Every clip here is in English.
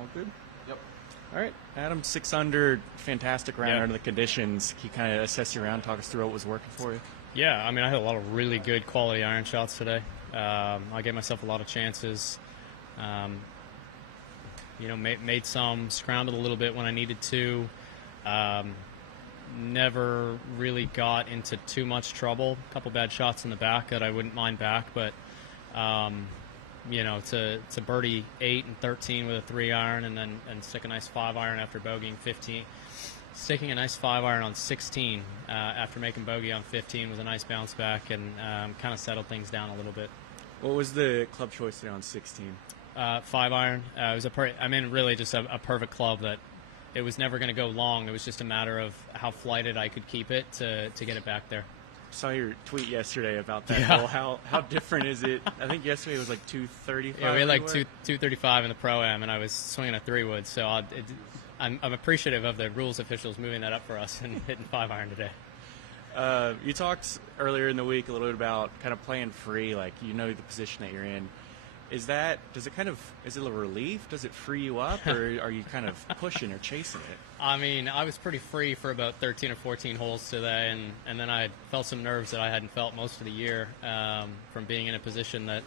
All good? Yep. All right. Adam, 6 under, fantastic round Yeah. under the conditions. Can you kind of assess your round, talk us through what was working for you? Yeah, I mean, I had a lot of really good quality iron shots today. I gave myself a lot of chances. Made some, scrambled a little bit when I needed to. Never really got into too much trouble. A couple bad shots in the back that I wouldn't mind back, but to birdie 8 and 13 with a 3 iron, and stick a nice 5 iron after bogeying 15. Sticking a nice 5 iron on 16 after making bogey on 15 was a nice bounce back, and kind of settled things down a little bit. What was the club choice there on 16? 5 iron. It was really just a perfect club that it was never going to go long. It was just a matter of how flighted I could keep it to get it back there. I saw your tweet yesterday about that Yeah. hole. How different is it? I think yesterday it was like 235. Yeah, we had like 235 in the Pro-Am, and I was swinging a 3-wood, so I'm appreciative of the rules officials moving that up for us and hitting 5 iron today. You talked earlier in the week a little bit about kind of playing free, like you know the position that you're in. Is it a relief? Does it free you up, or are you kind of pushing or chasing it? I mean, I was pretty free for about 13 or 14 holes today, and then I felt some nerves that I hadn't felt most of the year from being in a position that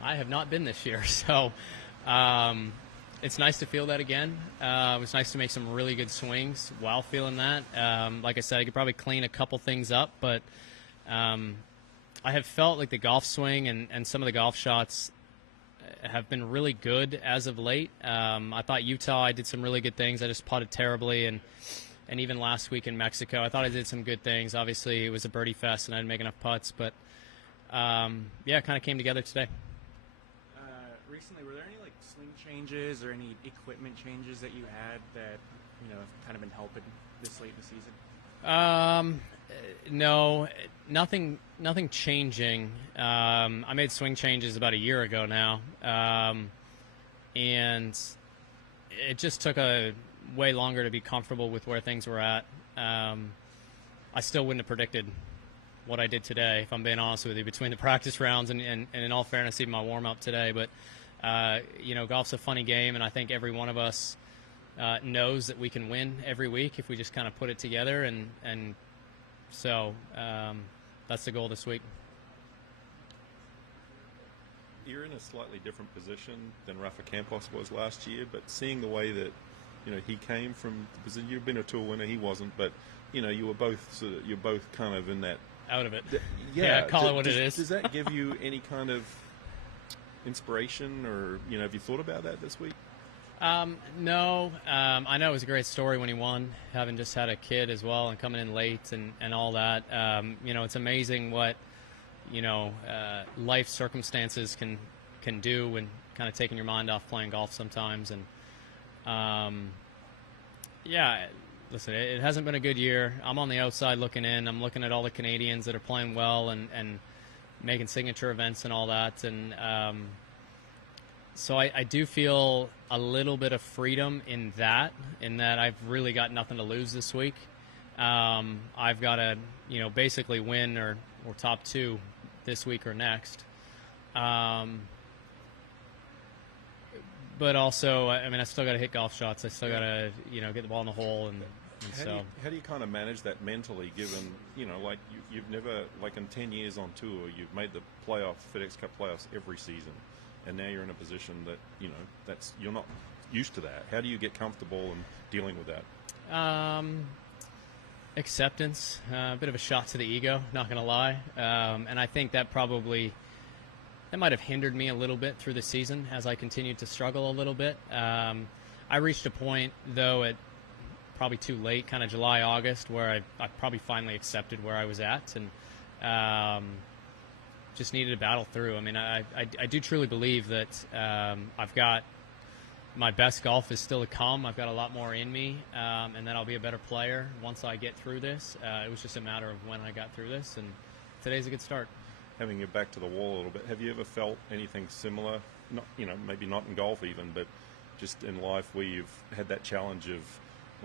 I have not been this year. So it's nice to feel that again. It was nice to make some really good swings while feeling that. Like I said, I could probably clean a couple things up, but I have felt like the golf swing and some of the golf shots have been really good as of late. I thought Utah, I did some really good things. I just putted terribly, and even last week in Mexico, I thought I did some good things. Obviously, it was a birdie fest, and I didn't make enough putts, but it kind of came together today. Recently, were there any like swing changes or any equipment changes that you had that have kind of been helping this late in the season? No, nothing changing. I made swing changes about a year ago now, and it just took a way longer to be comfortable with where things were at. I still wouldn't have predicted what I did today, if I'm being honest with you, between the practice rounds and in all fairness, even my warm-up today. But, golf's a funny game, and I think every one of us knows that we can win every week if we just kind of put it together, and so that's the goal this week. You're in a slightly different position than Rafa Campos was last year, but seeing the way that he came from the position, you've been a tour winner, he wasn't, but you're both kind of in that out of it. Yeah, call it what it is. Does that give you any kind of inspiration, or have you thought about that this week? No. I know it was a great story when he won, having just had a kid as well and coming in late and all that. It's amazing what, life circumstances can do when kind of taking your mind off playing golf sometimes. And, listen, it hasn't been a good year. I'm on the outside looking in. I'm looking at all the Canadians that are playing well and making signature events and all that. And, so I do feel a little bit of freedom in that I've really got nothing to lose this week. I've got to, basically win or top 2 this week or next. But also, I still got to hit golf shots. I still got to, get the ball in the hole. And how do you kind of manage that mentally, given, you've never, like in 10 years on tour, you've made the FedEx Cup playoffs every season. And now you're in a position that, you're not used to that. How do you get comfortable in dealing with that? Acceptance, a bit of a shot to the ego, not going to lie. And I think that might have hindered me a little bit through the season as I continued to struggle a little bit. I reached a point, though, at probably too late, kind of July, August, where I probably finally accepted where I was at. And just needed to battle through. I do truly believe that I've got my best golf is still to come. I've got a lot more in me, and then I'll be a better player once I get through this. It was just a matter of when I got through this, and today's a good start. Having your back to the wall a little bit, have you ever felt anything similar? Not, maybe not in golf even, but just in life where you've had that challenge of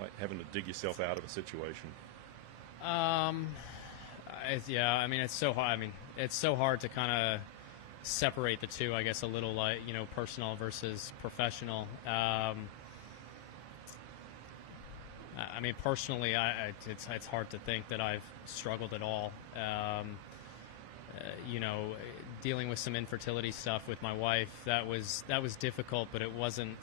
like having to dig yourself out of a situation? It's so hard. It's so hard to kind of separate the two, I guess, a little, like, personal versus professional. I mean, personally, it's hard to think that I've struggled at all. Dealing with some infertility stuff with my wife, that was difficult, but it wasn't.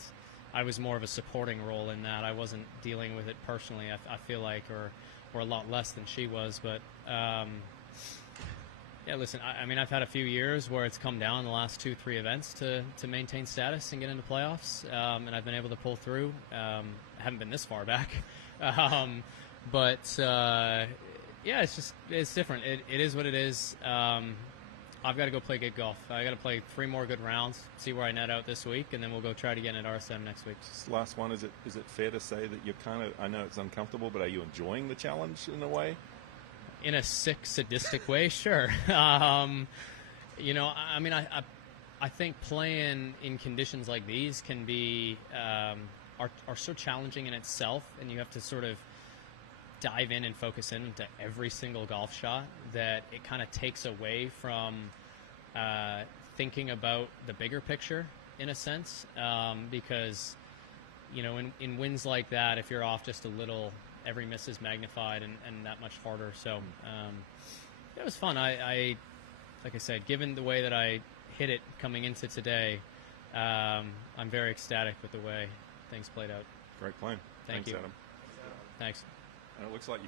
I was more of a supporting role in that. I wasn't dealing with it personally. I feel like, or a lot less than she was. But yeah, listen. I mean, I've had a few years where it's come down the last 2-3 events to maintain status and get into playoffs, and I've been able to pull through. I haven't been this far back, but yeah, it's different. It is what it is. I've got to go play good golf. I got to play 3 more good rounds, see where I net out this week, and then we'll go try it again at RSM next week. Just last one, is it fair to say that you're kind of, I know it's uncomfortable, but are you enjoying the challenge in a way? In a sick, sadistic way, sure. I mean, I think playing in conditions like these can be are so challenging in itself, and you have to sort of dive in and focus in into every single golf shot, that it kind of takes away from thinking about the bigger picture in a sense, because in wins like that, if you're off just a little, every miss is magnified and that much harder. So it was fun. I like I said, given the way that I hit it coming into today, I'm very ecstatic with the way things played out. Great playing. Thanks, Adam. Thanks. And it looks like you